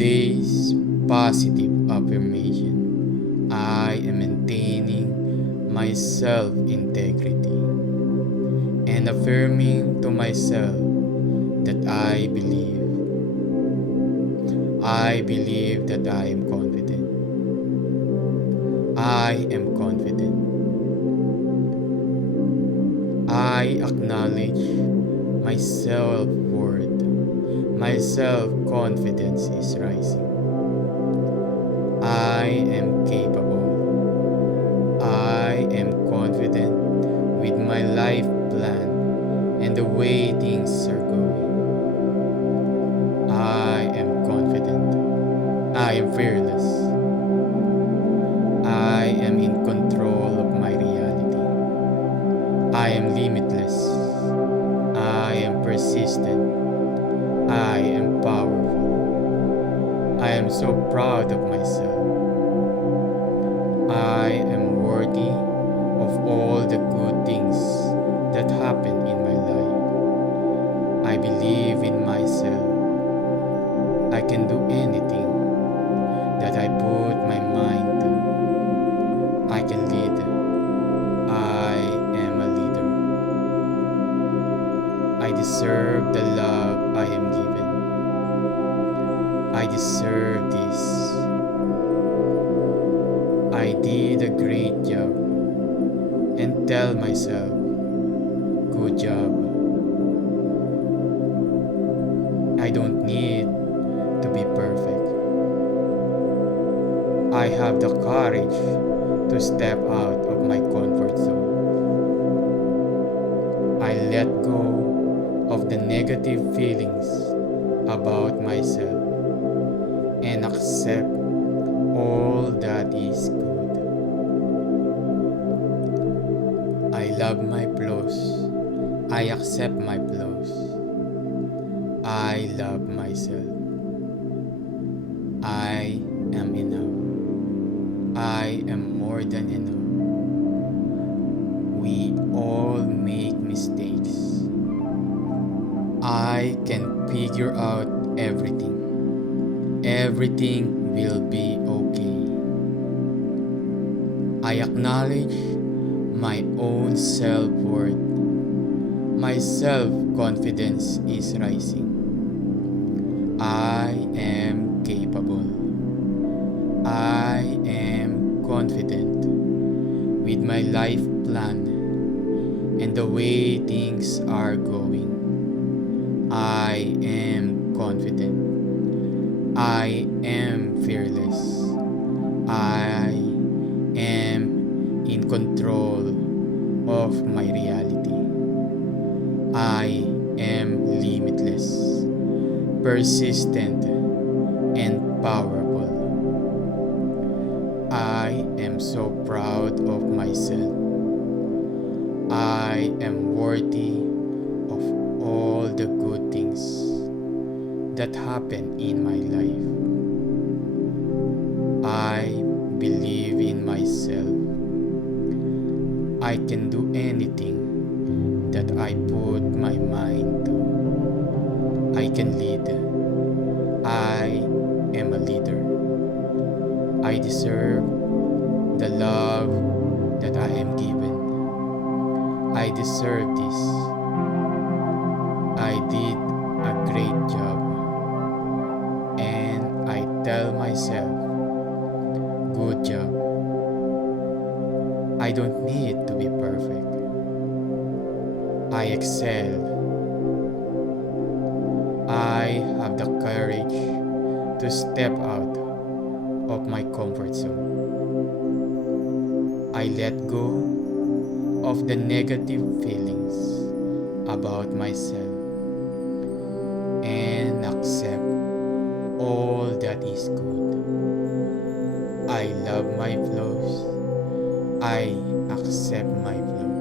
today's positive affirmation, I am maintaining my self-integrity and affirming to myself that I believe that I am confident. I am confident. I acknowledge my self-worth. My self-confidence is rising. I am capable. I am confident with my life plan and the way things are going. I am confident. I am fearless. I am in control of my reality. I am limitless. I am persistent. I am powerful. I am so proud of myself. I am worthy of all the good things that happen in my life. I believe in myself. I can do anything that I put my mind to. I can lead. I am a leader. I deserve the love I am given. I deserve this. I did a great job. And tell myself, good job. I don't need to be perfect. I have the courage to step out of my comfort zone. I let go of the negative feelings about myself and accept all that is good. I love my flaws. I accept my flaws. I love myself. I am enough. I am more than enough. We all make mistakes. I can figure out everything. Everything will be okay. I acknowledge my own self-worth. My self-confidence is rising. I am capable. I am confident with my life plan and the way things are going. I am confident. I am fearless. I am in control of my reality. I am limitless, persistent, and powerful. I am so proud of myself. I am worthy of all the good things that happen in my life. I believe in myself. I can do anything that I put my mind to. I can lead. I am a leader. I deserve the love that I am given. I deserve this. I did a great job. And I tell myself, good job. I don't need to be perfect. I excel. I have the courage to step out of my comfort zone. I let go of the negative feelings about myself and accept all that is good. I love my flaws. I accept my flaws.